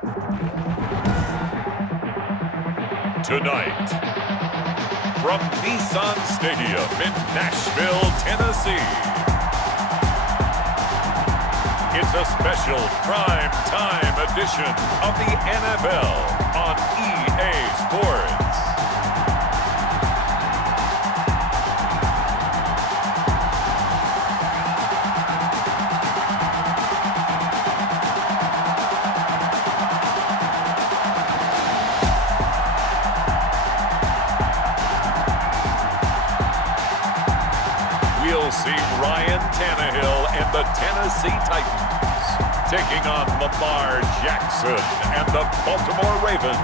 Tonight, from Nissan Stadium in Nashville, Tennessee, it's a special prime time edition of the NFL on EA Sports. We'll see Ryan Tannehill and the Tennessee Titans taking on Lamar Jackson and the Baltimore Ravens.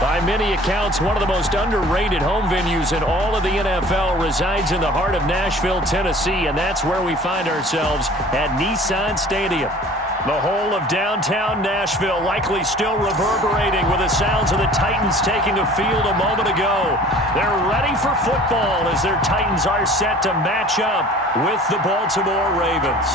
By many accounts, one of the most underrated home venues in all of the NFL resides in the heart of Nashville, Tennessee, and that's where we find ourselves at Nissan Stadium. The whole of downtown Nashville likely still reverberating with the sounds of the Titans taking a field a moment ago. They're ready for football as their Titans are set to match up with the Baltimore Ravens.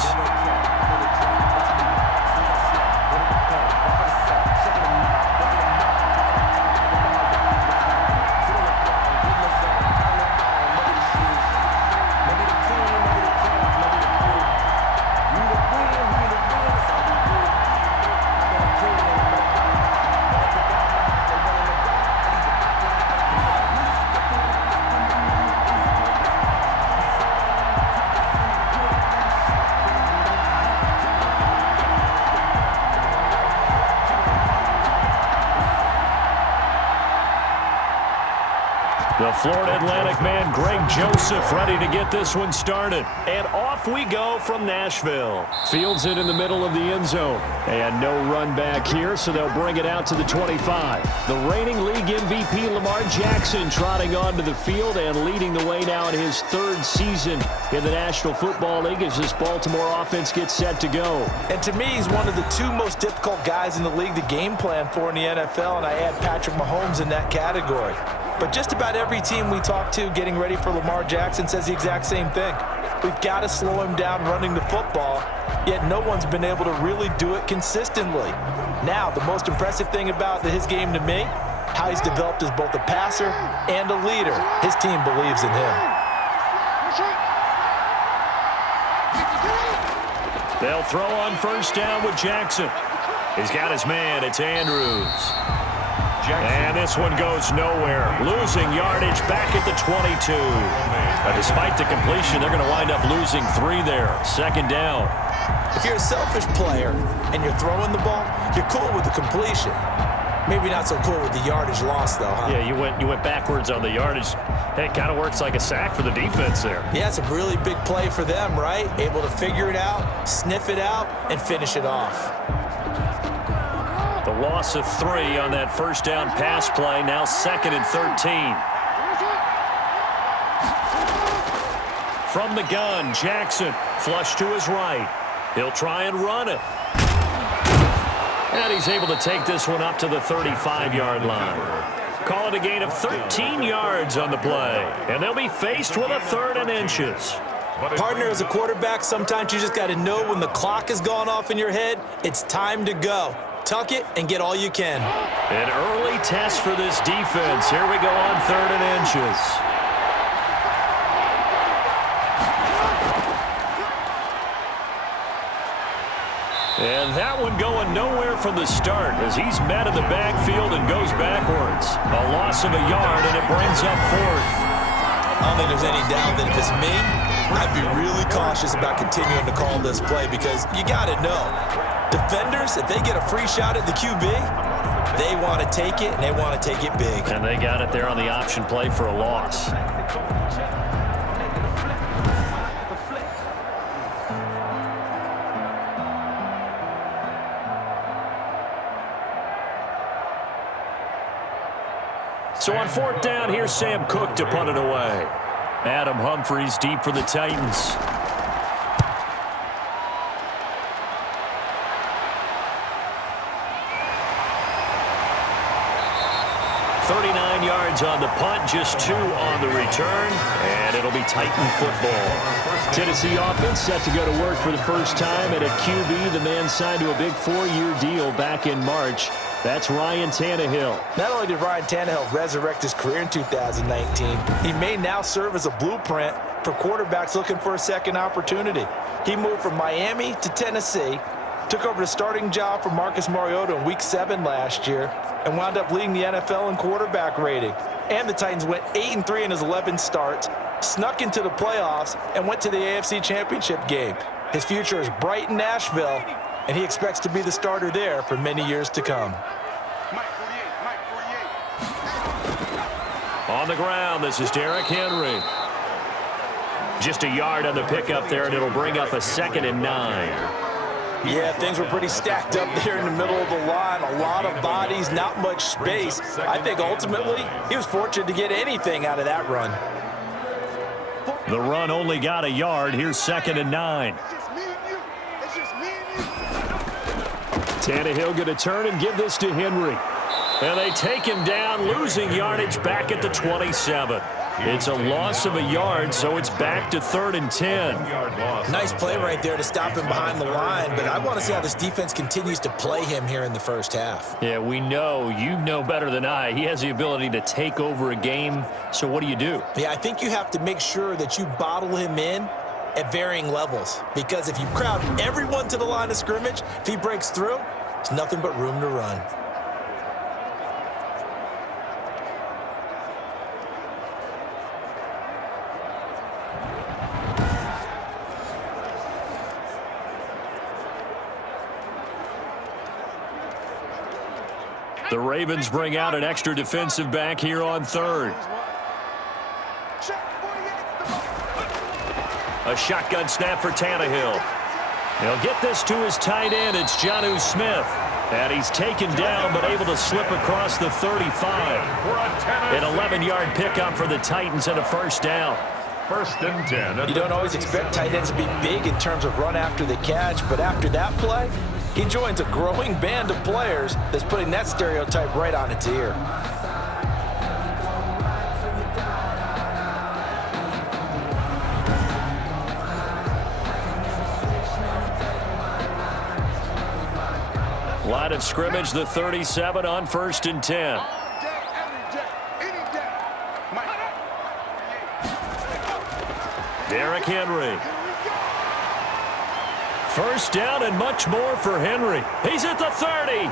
The Florida Atlantic man, Greg Joseph, ready to get this one started. And off we go from Nashville. Fields it in the middle of the end zone. And no run back here, so they'll bring it out to the 25. The reigning league MVP, Lamar Jackson, trotting onto the field and leading the way now in his third season in the National Football League as this Baltimore offense gets set to go. And to me, he's one of the two most difficult guys in the league to game plan for in the NFL, and I add Patrick Mahomes in that category. But just about every team we talk to getting ready for Lamar Jackson says the exact same thing. We've got to slow him down running the football, yet no one's been able to really do it consistently. Now, the most impressive thing about his game to me, how he's developed as both a passer and a leader. His team believes in him. They'll throw on first down with Jackson. He's got his man. It's Andrews. And this one goes nowhere. Losing yardage back at the 22. But despite the completion, they're going to wind up losing 3 there. Second down. If you're a selfish player and you're throwing the ball, you're cool with the completion. Maybe not so cool with the yardage loss, though, huh? Yeah, you went backwards on the yardage. Hey, it kind of works like a sack for the defense there. Yeah, it's a really big play for them, right? Able to figure it out, sniff it out, and finish it off. The loss of 3 on that first down pass play, now 2nd and 13. From the gun, Jackson, flush to his right. He'll try and run it. And he's able to take this one up to the 35-yard line. Call it a gain of 13 yards on the play. And they'll be faced with a 3rd and inches. Partner, as a quarterback, sometimes you just got to know when the clock has gone off in your head, it's time to go. Tuck it and get all you can. An early test for this defense. Here we go on 3rd and inches. And that one going nowhere from the start as he's met in the backfield and goes backwards. A loss of a yard, and it brings up 4th. I don't think there's any doubt that if it's me, I'd be really cautious about continuing to call this play because you got to know. Defenders, if they get a free shot at the QB, they want to take it, and they want to take it big. And they got it there on the option play for a loss. So on 4th down, here's Sam Cook to punt it away. Adam Humphries deep for the Titans. 39 yards on the punt, just 2 on the return, and it'll be Titan football. Tennessee offense set to go to work for the first time, and at QB, the man signed to a big 4-year deal back in March. That's Ryan Tannehill. Not only did Ryan Tannehill resurrect his career in 2019, he may now serve as a blueprint for quarterbacks looking for a second opportunity. He moved from Miami to Tennessee, took over the starting job for Marcus Mariota in Week 7 last year, and wound up leading the NFL in quarterback rating. And the Titans went 8-3 in his 11 starts, snuck into the playoffs, and went to the AFC Championship game. His future is bright in Nashville, and he expects to be the starter there for many years to come. On the ground, this is Derrick Henry. Just a yard on the pickup there, and it'll bring up a 2nd and 9. Yeah, things were pretty stacked up there in the middle of the line. A lot of bodies, not much space. I think ultimately he was fortunate to get anything out of that run. The run only got a yard. Here's 2nd and 9. Tannehill going to turn and give this to Henry. And they take him down, losing yardage back at the 27. It's a loss of a yard, so it's back to 3rd and 10. Nice play right there to stop him behind the line, but I want to see how this defense continues to play him here in the first half. Yeah, we know. You know better than I. He has the ability to take over a game, so what do you do? Yeah, I think you have to make sure that you bottle him in at varying levels, because if you crowd everyone to the line of scrimmage, if he breaks through, there's nothing but room to run. The Ravens bring out an extra defensive back here on 3rd. A shotgun snap for Tannehill. He'll get this to his tight end. It's Jonnu Smith. And he's taken down but able to slip across the 35. An 11-yard pickup for the Titans and a 1st down. 1st and 10. You don't always expect tight ends to be big in terms of run after the catch, but after that play, he joins a growing band of players that's putting that stereotype right on its ear. Line of scrimmage, the 37 on 1st and 10. Derrick Henry. 1st down and much more for Henry. He's at the 30,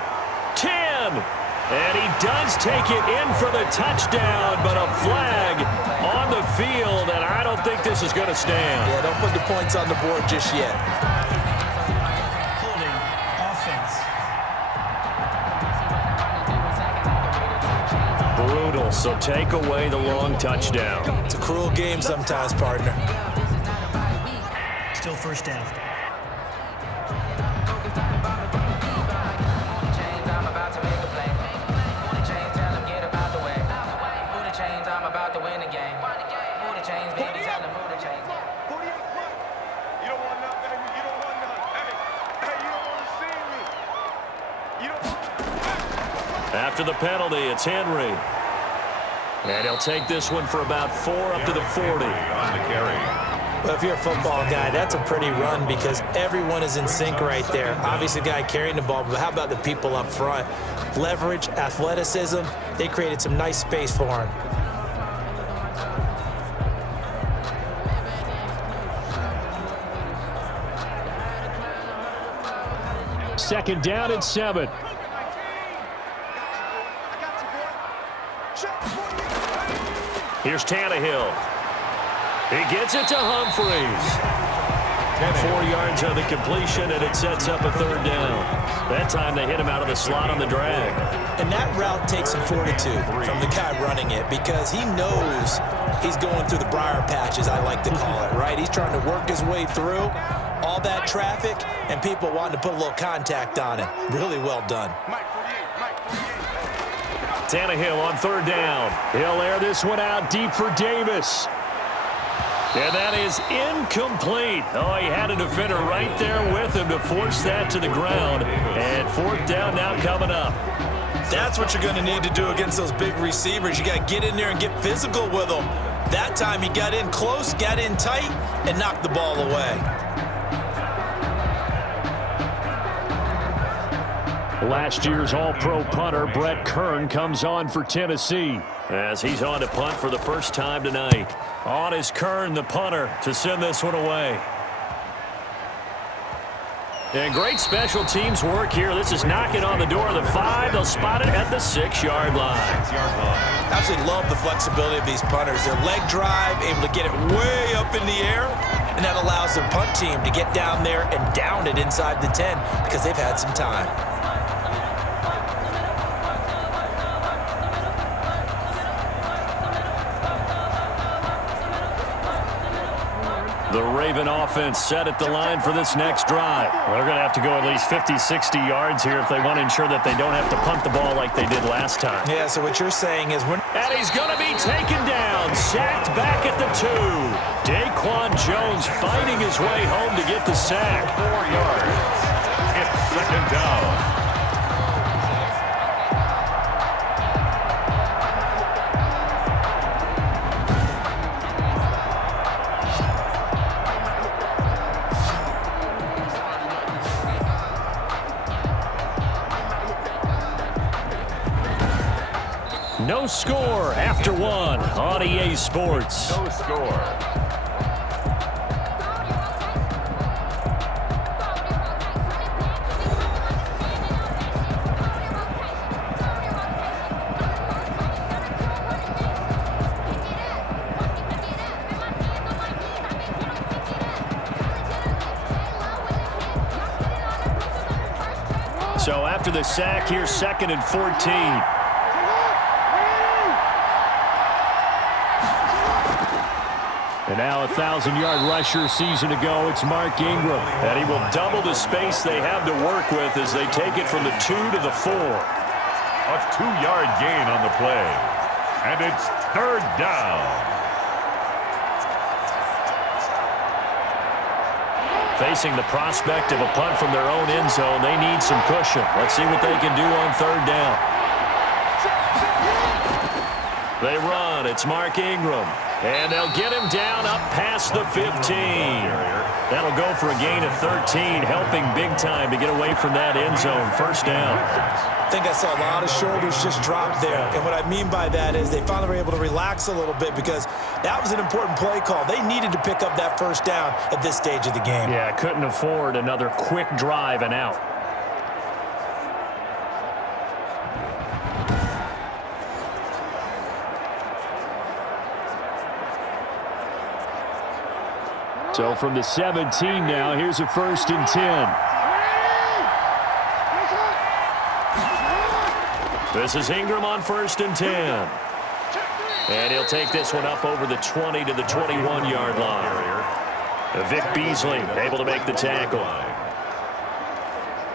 10, and he does take it in for the touchdown, but a flag on the field, and I don't think this is going to stand. Yeah, don't put the points on the board just yet. Holding offense. Brutal, so take away the long touchdown. It's a cruel game sometimes, partner. Still 1st down. After the penalty, it's Henry. And he'll take this one for about 4 up to the 40. On the carry. Well, if you're a football guy, that's a pretty run because everyone is in sync right there. Obviously, the guy carrying the ball, but how about the people up front? Leverage, athleticism, they created some nice space for him. Second down and 7. Here's Tannehill. He gets it to Humphries. 4 yards on the completion, and it sets up a 3rd down. That time they hit him out of the slot on the drag. And that route takes some fortitude from the guy running it because he knows he's going through the briar patches, I like to call it, right? He's trying to work his way through all that traffic and people wanting to put a little contact on him. Really well done. Tannehill on 3rd down. He'll air this one out deep for Davis. And that is incomplete. Oh, he had a defender right there with him to force that to the ground. And 4th down now coming up. That's what you're going to need to do against those big receivers. You got to get in there and get physical with them. That time he got in close, got in tight, and knocked the ball away. Last year's All-Pro punter Brett Kern comes on for Tennessee as he's on to punt for the first time tonight. On is Kern, the punter, to send this one away. And great special teams work here. This is knocking on the door of the 5. They'll spot it at the 6-yard line. Absolutely love the flexibility of these punters. Their leg drive, able to get it way up in the air, and that allows their punt team to get down there and down it inside the 10 because they've had some time. The Raven offense set at the line for this next drive. They're going to have to go at least 50, 60 yards here if they want to ensure that they don't have to punt the ball like they did last time. Yeah, so what you're saying is and he's going to be taken down, sacked back at the 2. Daquan Jones fighting his way home to get the sack. 4 yards. It's second down. No score after 1 on EA Sports. No score. So after the sack, here's 2nd and 14. And now a 1,000-yard rusher season to go. It's Mark Ingram. And he will double the space they have to work with as they take it from the 2 to the 4. A 2-yard gain on the play. And it's 3rd down. Facing the prospect of a punt from their own end zone, they need some cushion. Let's see what they can do on 3rd down. They run. It's Mark Ingram. And they'll get him down up past the 15. That'll go for a gain of 13, helping big time to get away from that end zone. 1st down. I think I saw a lot of shoulders just drop there. And what I mean by that is they finally were able to relax a little bit because that was an important play call. They needed to pick up that 1st down at this stage of the game. Yeah, couldn't afford another quick drive and out. So from the 17 now, here's a 1st and 10. This is Ingram on 1st and 10. And he'll take this one up over the 20 to the 21-yard line. Vic Beasley able to make the tackle.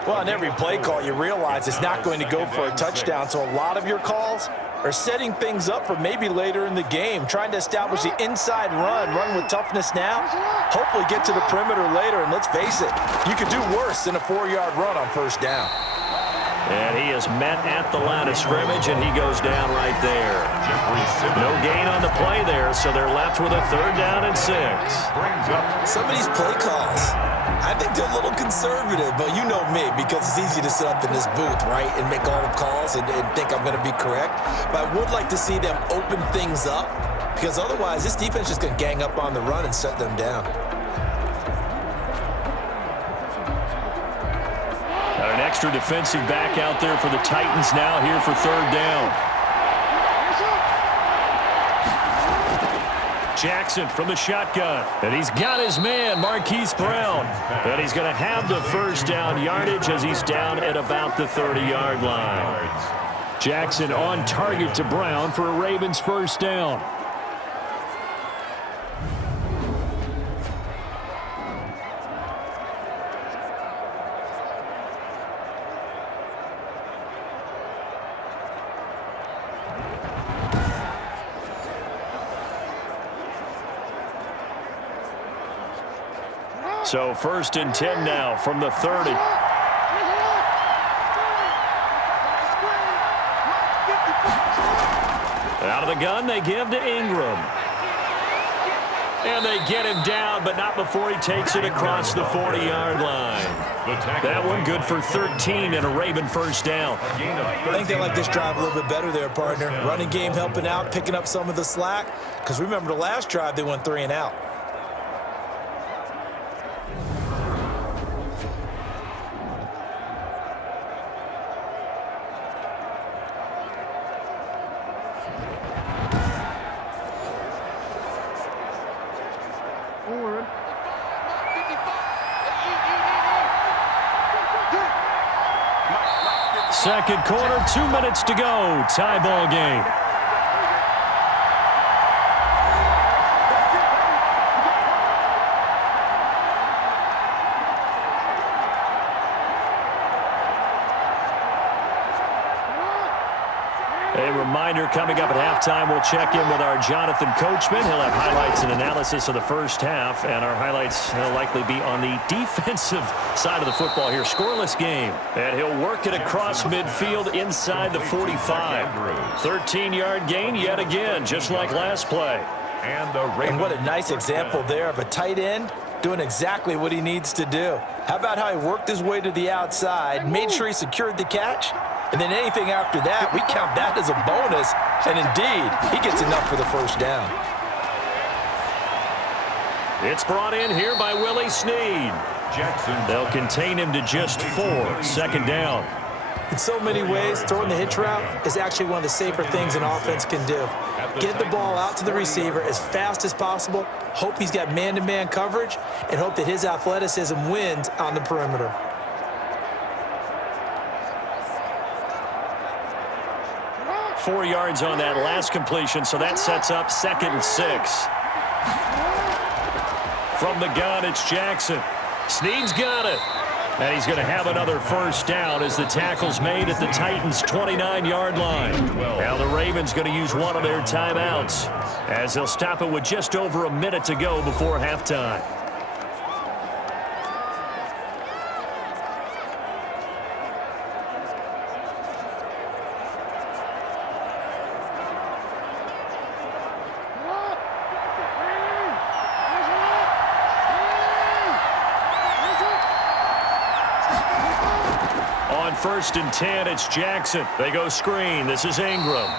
Well, on every play call, you realize it's not going to go for a touchdown, so a lot of your calls are setting things up for maybe later in the game, trying to establish the inside run with toughness now, hopefully get to the perimeter later, and let's face it, you could do worse than a 4-yard run on 1st down. And he is met at the line of scrimmage, and he goes down right there. No gain on the play there, so they're left with a 3rd down and 6. Some of these play calls, I think they're a little conservative, but you know me, because it's easy to sit up in this booth, right, and make all the calls and think I'm going to be correct. But I would like to see them open things up, because otherwise this defense is going to gang up on the run and shut them down. Got an extra defensive back out there for the Titans now here for 3rd down. Jackson from the shotgun. And he's got his man, Marquise Brown. And he's going to have the 1st down yardage as he's down at about the 30-yard line. Jackson on target to Brown for a Ravens 1st down. So 1st and 10 now from the 30. Out of the gun, they give to Ingram. And they get him down, but not before he takes it across the 40-yard line. That one good for 13 and a Raven first down. I think they like this drive a little bit better there, partner. Running game helping out, picking up some of the slack. Because remember the last drive, they went 3 and out. Second quarter, 2 minutes to go. Tie ball game. A reminder coming up at halftime, we'll check in with our Jonathan Coachman. He'll have highlights and analysis of the first half, and our highlights will likely be on the defensive side of the football here. Scoreless game, and he'll work it across midfield inside the 45. 13-yard gain yet again, just like last play. And what a nice example there of a tight end doing exactly what he needs to do. How about how he worked his way to the outside, made sure he secured the catch, and then anything after that, we count that as a bonus. And indeed, he gets enough for the first down. It's brought in here by Willie Snead. They'll contain him to just 4. Second down. In so many ways, throwing the hitch route is actually one of the safer things an offense can do. Get the ball out to the receiver as fast as possible, hope he's got man-to-man coverage, and hope that his athleticism wins on the perimeter. Four yards on that last completion, so that sets up 2nd and 6. From the gun, it's Jackson. Snead's got it. And he's going to have another first down as the tackle's made at the Titans' 29-yard line. Now the Ravens going to use one of their timeouts as they'll stop it with just over a minute to go before halftime. First and 10, it's Jackson. They go screen. This is Ingram.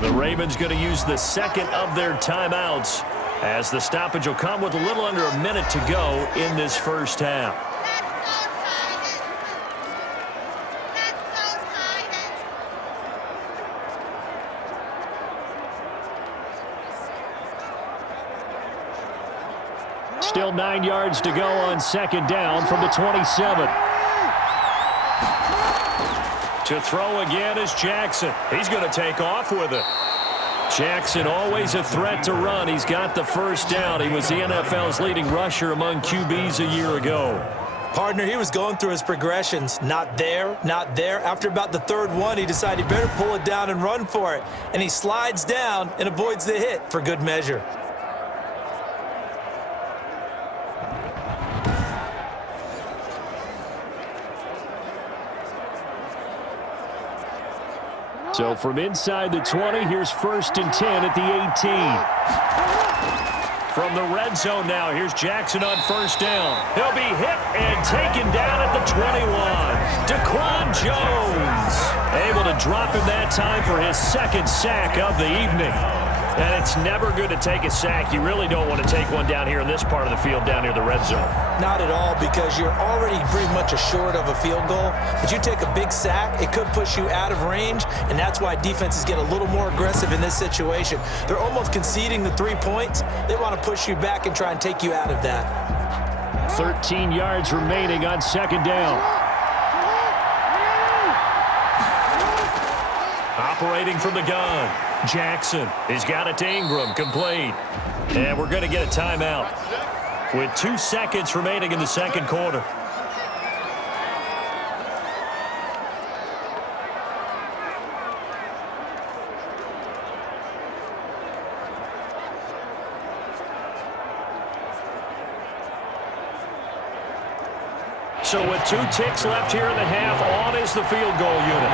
The Ravens going to use the second of their timeouts as the stoppage will come with a little under a minute to go in this first half. Still 9 yards to go on second down from the 27. To throw again is Jackson. He's going to take off with it. Jackson always a threat to run. He's got the first down. He was the NFL's leading rusher among QBs a year ago. Partner, he was going through his progressions. Not there, not there. After about the third one, he decided he better pull it down and run for it. And he slides down and avoids the hit for good measure. So from inside the 20, here's 1st and 10 at the 18. From the red zone now, here's Jackson on first down. He'll be hit and taken down at the 21. Daquan Jones able to drop him that time for his 2nd sack of the evening. And it's never good to take a sack. You really don't want to take one down here in this part of the field down near the red zone. Not at all, because you're already pretty much assured of a field goal. But you take a big sack, it could push you out of range, and that's why defenses get a little more aggressive in this situation. They're almost conceding the 3 points. They want to push you back and try and take you out of that. 13 yards remaining on second down. Operating from the gun. Jackson has got it to Ingram, complete. And we're going to get a timeout with 2 seconds remaining in the second quarter. So with 2 ticks left here in the half, on is the field goal unit.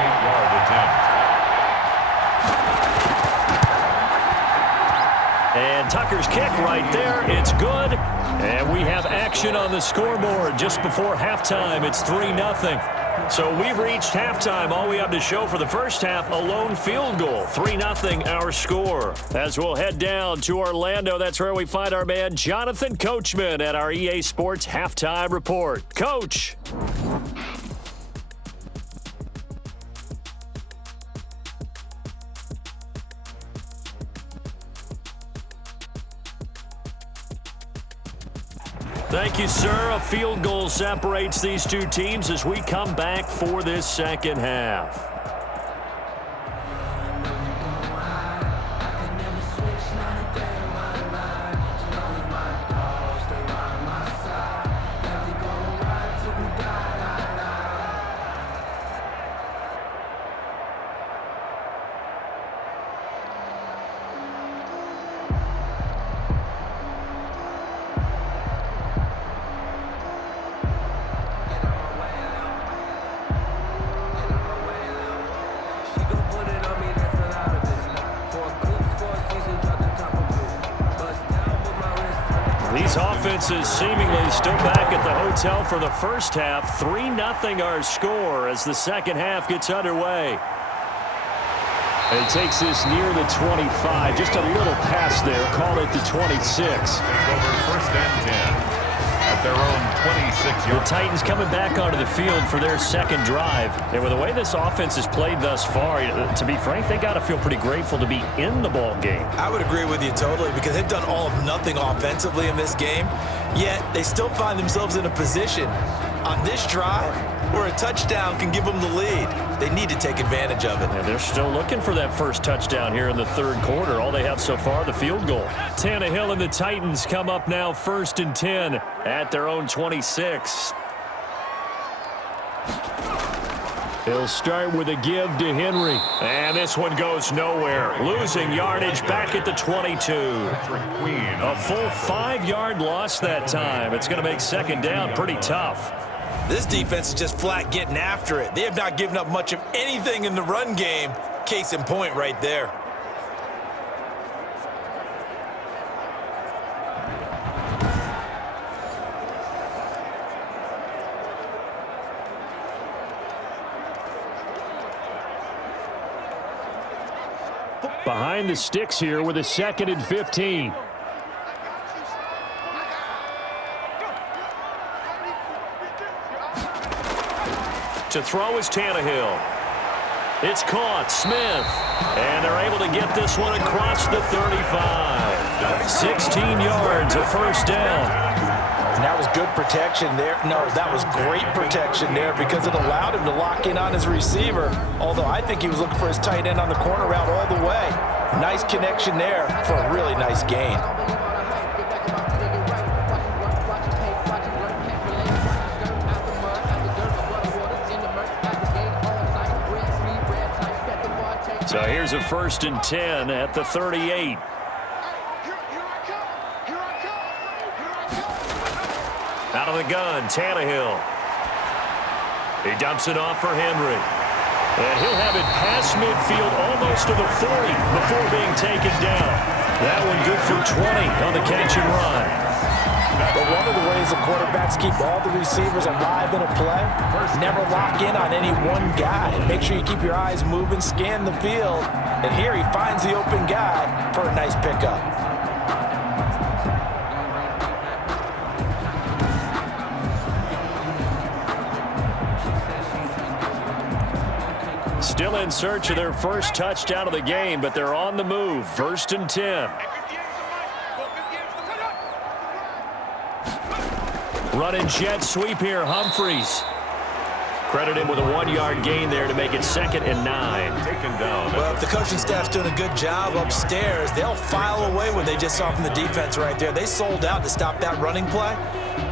And Tucker's kick right there. It's good. And we have action on the scoreboard just before halftime. It's 3-0. So we've reached halftime. All we have to show for the first half, a lone field goal. 3-0 our score. As we'll head down to Orlando, that's where we find our man Jonathan Coachman at our EA Sports Halftime Report. Coach. Thank you, sir. A field goal separates these two teams as we come back for this second half. These offenses seemingly still back at the hotel for the first half. 3-0 our score as the second half gets underway. And he takes this near the 25. Just a little pass there. Call it the 26. Take over first and 10 at their own 26-yard. The Titans coming back onto the field for their second drive. And with the way this offense has played thus far, to be frank, they got to feel pretty grateful to be in the ball game. I would agree with you totally because they've done all of nothing offensively in this game, yet they still find themselves in a position on this drive where a touchdown can give them the lead. They need to take advantage of it. And they're still looking for that first touchdown here in the third quarter. All they have so far, the field goal. Tannehill and the Titans come up now first and 10 at their own 26. He'll start with a give to Henry. And this one goes nowhere. Losing yardage back at the 22. A full 5-yard loss that time. It's going to make second down pretty tough. This defense is just flat getting after it. They have not given up much of anything in the run game. Case in point right there. Behind the sticks here with a 2nd and 15. To throw is Tannehill. It's caught. Smith. And they're able to get this one across the 35. 16 yards, a first down. And that was good protection there. No, that was great protection there because it allowed him to lock in on his receiver, although I think he was looking for his tight end on the corner route all the way. Nice connection there for a really nice gain. So here's a 1st and 10 at the 38. Out of the gun, Tannehill. He dumps it off for Henry. And he'll have it past midfield almost to the 40 before being taken down. That one good for 20 on the catch and run. But one of the ways the quarterbacks keep all the receivers alive in a play, never lock in on any one guy. Make sure you keep your eyes moving, scan the field. And here he finds the open guy for a nice pickup. Still in search of their first touchdown of the game, but they're on the move. 1st and 10. Running jet sweep here, Humphreys. Credit him with a 1-yard gain there to make it 2nd and 9. Taken down. Well, if the coaching staff's doing a good job upstairs, they'll file away what they just saw from the defense right there. They sold out to stop that running play.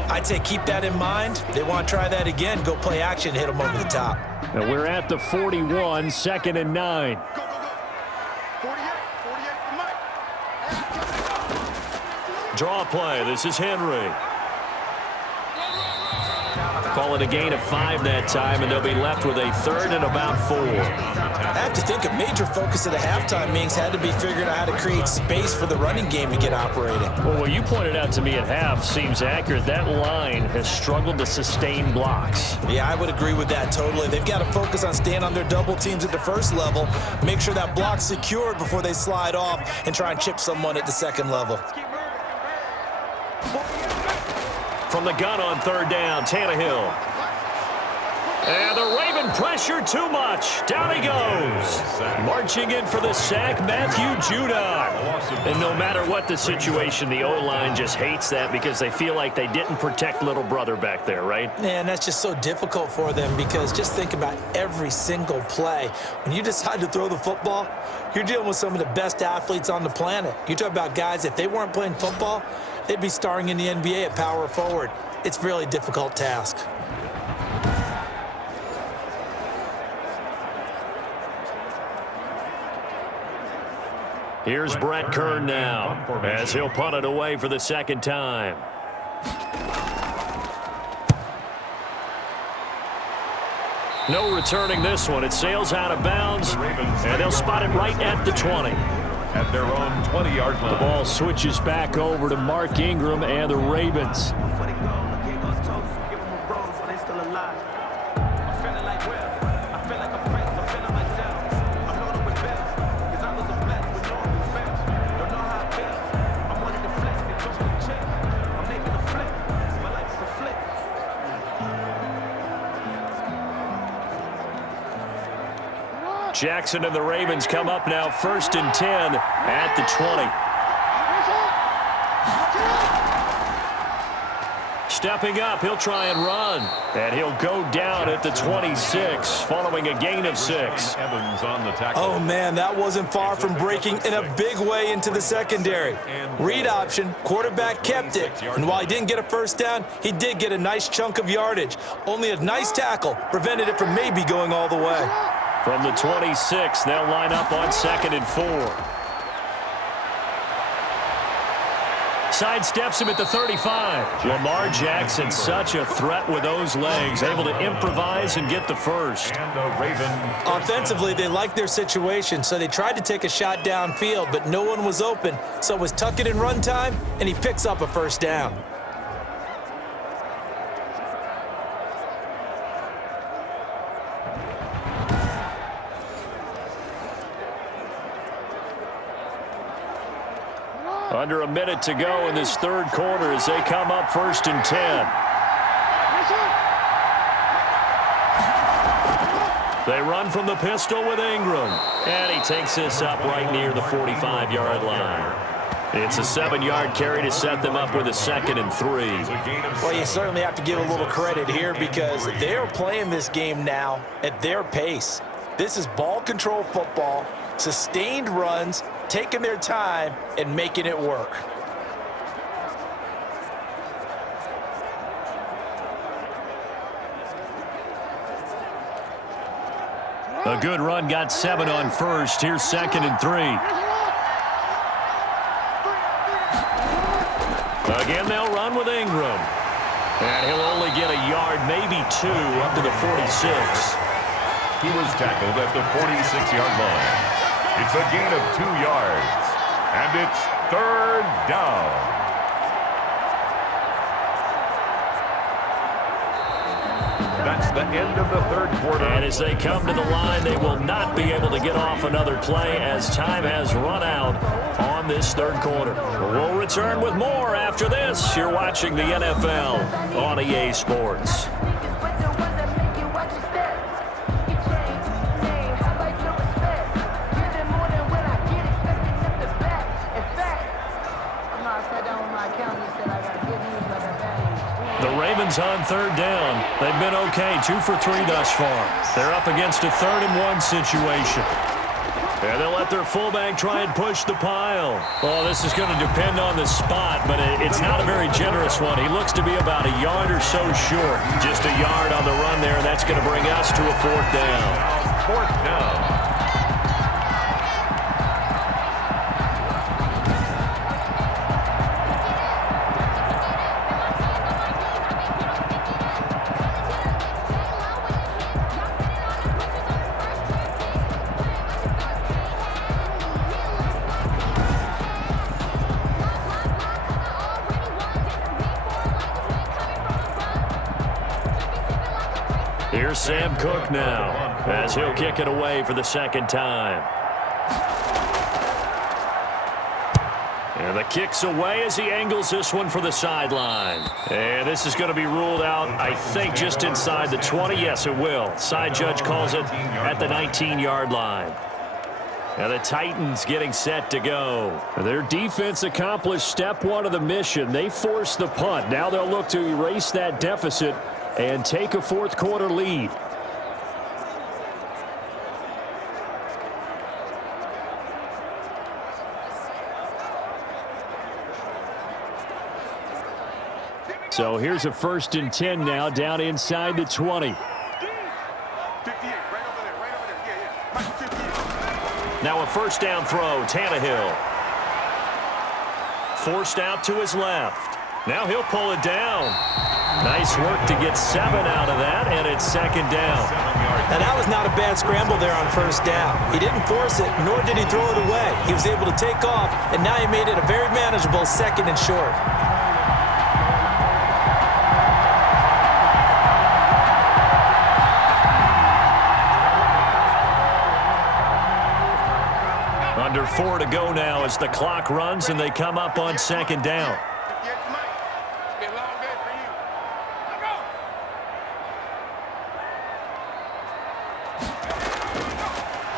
I'd say keep that in mind. They want to try that again, go play action, hit them over the top. Now we're at the 41, 2nd and 9. Draw play. This is Henry. Call it a gain of 5 that time, and they'll be left with a third and about 4. I have to think a major focus of the halftime meetings had to be figuring out how to create space for the running game to get operating. Well, what you pointed out to me at half seems accurate. That line has struggled to sustain blocks. Yeah, I would agree with that totally. They've got to focus on staying on their double teams at the first level, make sure that block's secured before they slide off and try and chip someone at the second level. From the gun on third down, Tannehill. And the Raven pressure too much. Down he goes. Marching in for the sack, Matthew Judon. And no matter what the situation, the O-line just hates that because they feel like they didn't protect little brother back there, right? Man, that's just so difficult for them because just think about every single play. When you decide to throw the football, you're dealing with some of the best athletes on the planet. You talk about guys, if they weren't playing football, they'd be starring in the NBA at power forward. It's a really difficult task. Here's Brett Kern now as he'll punt it away for the second time. No returning this one. It sails out of bounds, and they'll spot it right at the 20. At their own 20-yard line. The ball switches back over to Mark Ingram and the Ravens. Jackson and the Ravens come up now 1st and 10 at the 20. Stepping up, he'll try and run. And he'll go down at the 26 following a gain of 6. Evans on the tackle. Oh, man, that wasn't far from breaking in a big way into the secondary. Read option, quarterback kept it. And while he didn't get a first down, he did get a nice chunk of yardage. Only a nice tackle prevented it from maybe going all the way. From the 26, they'll line up on 2nd and 4. Sidesteps him at the 35. Lamar Jackson, such a threat with those legs, able to improvise and get the first. And the Raven. Offensively, they liked their situation, so they tried to take a shot downfield, but no one was open. So it was tuck it in run time, and he picks up a first down. Under a minute to go in this third quarter as they come up 1st and 10. They run from the pistol with Ingram. And he takes this up right near the 45-yard line. It's a 7-yard carry to set them up with a 2nd and 3. Well, you certainly have to give a little credit here because they're playing this game now at their pace. This is ball control football, sustained runs, taking their time and making it work. A good run, got 7 on first. Here's 2nd and 3. Again, they'll run with Ingram. And he'll only get a yard, maybe 2, up to the 46. He was tackled at the 46-yard line. It's a gain of 2 yards. And it's 3rd down. That's the end of the third quarter. And as they come to the line, they will not be able to get off another play as time has run out on this third quarter. We'll return with more after this. You're watching the NFL on EA Sports. On third down. They've been okay, 2 for 3 thus far. They're up against a 3rd and 1 situation. And they'll let their fullback try and push the pile. Oh, this is going to depend on the spot, but it's not a very generous one. He looks to be about a yard or so short. Just a yard on the run there, and that's going to bring us to a 4th down. 4th down. Sam Cook now, as he'll kick it away for the second time. And the kick's away as he angles this one for the sideline. And this is going to be ruled out, I think, just inside the 20. Yes, it will. Side judge calls it at the 19-yard line. And the Titans getting set to go. Their defense accomplished step one of the mission. They forced the punt. Now they'll look to erase that deficit and take a fourth-quarter lead. So here's a 1st and 10 now, down inside the 20. Now a first down throw, Tannehill. Forced out to his left. Now he'll pull it down. Nice work to get 7 out of that, and it's 2nd down. Now that was not a bad scramble there on 1st down. He didn't force it, nor did he throw it away. He was able to take off, and now he made it a very manageable 2nd and short. Under 4 to go now as the clock runs and they come up on 2nd down.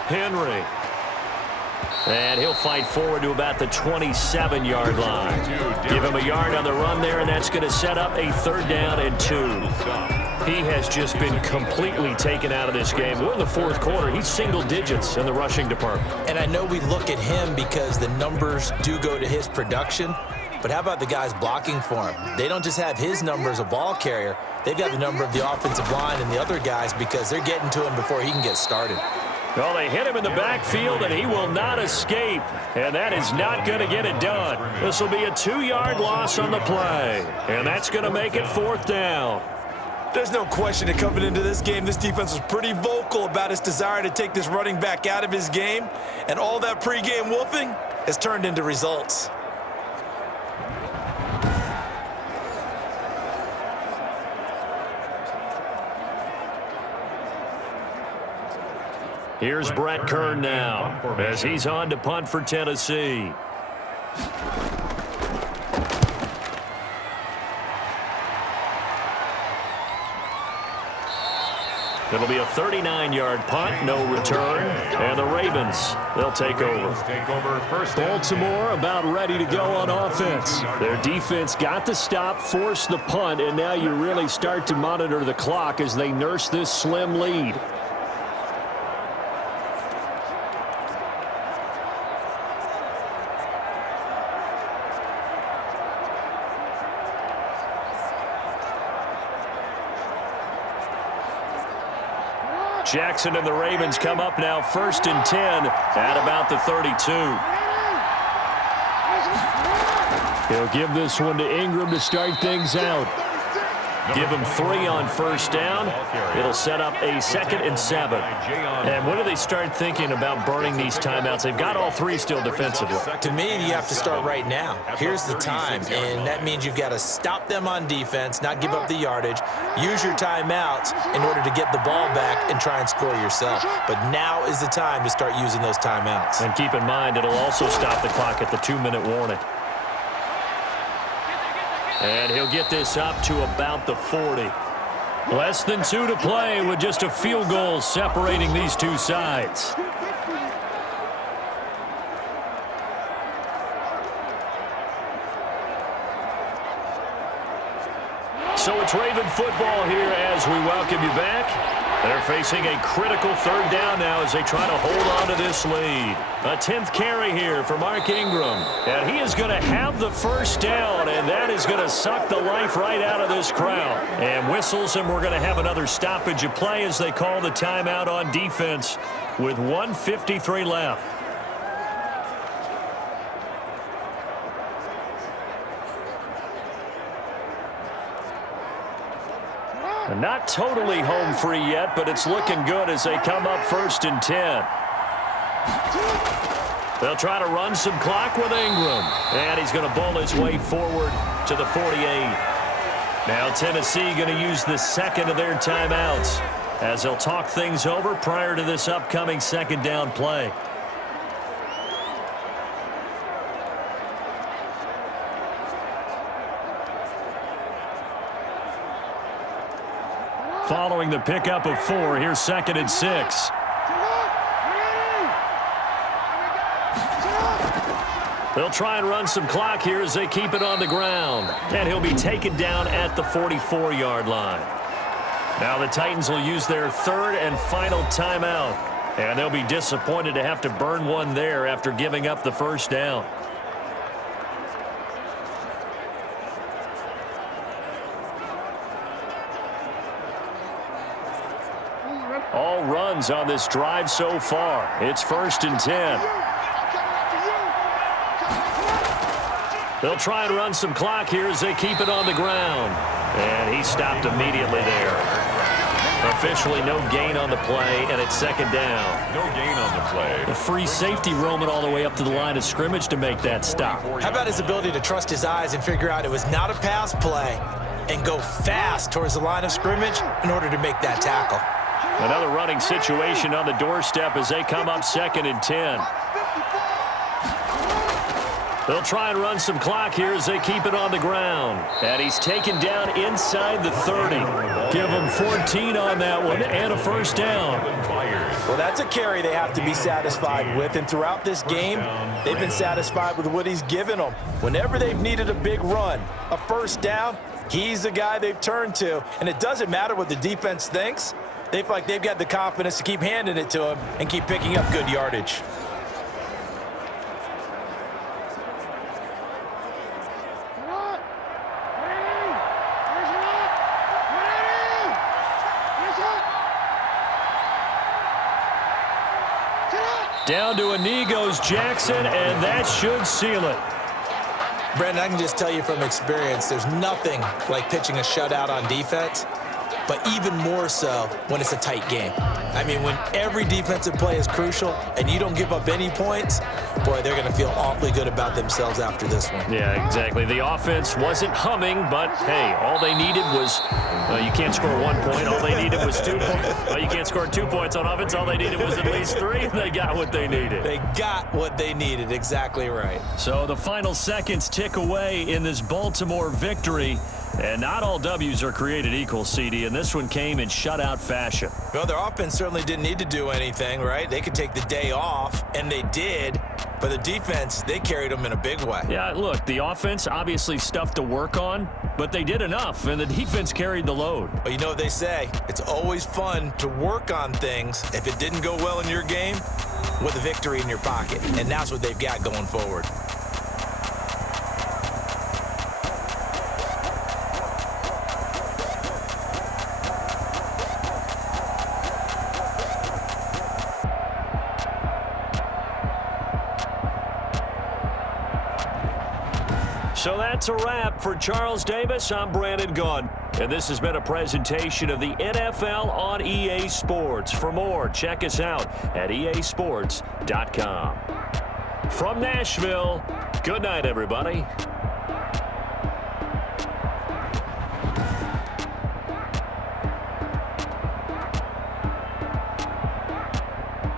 Henry. And he'll fight forward to about the 27-yard line. Give him a yard on the run there, and that's going to set up a 3rd down and 2. He has just been completely taken out of this game. We're in the 4th quarter. He's single digits in the rushing department. And I know we look at him because the numbers do go to his production, but how about the guys blocking for him? They don't just have his number as a ball carrier. They've got the number of the offensive line and the other guys because they're getting to him before he can get started. Well, they hit him in the backfield, and he will not escape. And that is not going to get it done. This will be a 2-yard loss on the play. And that's going to make it 4th down. There's no question that coming into this game, this defense was pretty vocal about its desire to take this running back out of his game. And all that pregame wolfing has turned into results. Here's Brett Kern now as he's on to punt for Tennessee. It'll be a 39-yard punt, no return, and the Ravens, they'll take over. Baltimore about ready to go on offense. Their defense got the stop, forced the punt, and now you really start to monitor the clock as they nurse this slim lead. Jackson and the Ravens come up now 1st and 10 at about the 32. He'll give this one to Ingram to start things out. Give him 3 on 1st down. It'll set up a 2nd and 7. And when do they start thinking about burning these timeouts? They've got all 3 still defensively. To me, you have to start right now. Here's the time, and that means you've got to stop them on defense, not give up the yardage, use your timeouts in order to get the ball back and try and score yourself. But now is the time to start using those timeouts. And keep in mind, it'll also stop the clock at the 2-minute warning. And he'll get this up to about the 40. Less than 2 to play with just a field goal separating these two sides. So it's Raven football here as we welcome you back. They're facing a critical 3rd down now as they try to hold on to this lead. A 10th carry here for Mark Ingram. And he is going to have the 1st down, and that is going to suck the life right out of this crowd. And whistles, and we're going to have another stoppage of play as they call the timeout on defense with 1:53 left. Not totally home free yet, but it's looking good as they come up 1st and 10. They'll try to run some clock with Ingram. And he's going to bowl his way forward to the 48. Now Tennessee going to use the 2nd of their timeouts. as they'll talk things over prior to this upcoming second down play. Following the pickup of 4, here's 2nd and 6. They'll try and run some clock here as they keep it on the ground. And he'll be taken down at the 44-yard line. Now the Titans will use their 3rd and final timeout. And they'll be disappointed to have to burn one there after giving up the first down. All runs on this drive so far. It's 1st and 10. They'll try and run some clock here as they keep it on the ground. And he stopped immediately there. Officially no gain on the play, and it's 2nd down. No gain on the play. The free safety roaming all the way up to the line of scrimmage to make that stop. How about his ability to trust his eyes and figure out it was not a pass play and go fast towards the line of scrimmage in order to make that tackle? Another running situation on the doorstep as they come up 2nd and 10. They'll try and run some clock here as they keep it on the ground. And he's taken down inside the 30. Give him 14 on that one and a first down. Well, that's a carry they have to be satisfied with. And throughout this game, they've been satisfied with what he's given them. Whenever they've needed a big run, a first down, he's the guy they've turned to. And it doesn't matter what the defense thinks. They feel like they've got the confidence to keep handing it to him and keep picking up good yardage. Down to a knee goes Jackson, and that should seal it. Brandon, I can just tell you from experience, there's nothing like pitching a shutout on defense, but even more so when it's a tight game. I mean, when every defensive play is crucial and you don't give up any points, boy, they're going to feel awfully good about themselves after this one. Yeah, exactly. The offense wasn't humming, but, hey, all they needed was, well, you can't score 1 point. All they needed was 2 points. Well, you can't score 2 points on offense. All they needed was at least 3, and they got what they needed. They got what they needed. Exactly right. So the final seconds tick away in this Baltimore victory. And not all W's are created equal, CD, and this one came in shutout fashion. Well, their offense certainly didn't need to do anything, right? They could take the day off, and they did. But the defense, they carried them in a big way. Yeah, look, the offense, obviously stuff to work on, but they did enough, and the defense carried the load. Well, you know what they say. It's always fun to work on things if it didn't go well in your game with a victory in your pocket, and that's what they've got going forward. So that's a wrap for Charles Davis. I'm Brandon Gunn, and this has been a presentation of the NFL on EA Sports. For more, check us out at easports.com. From Nashville, good night, everybody.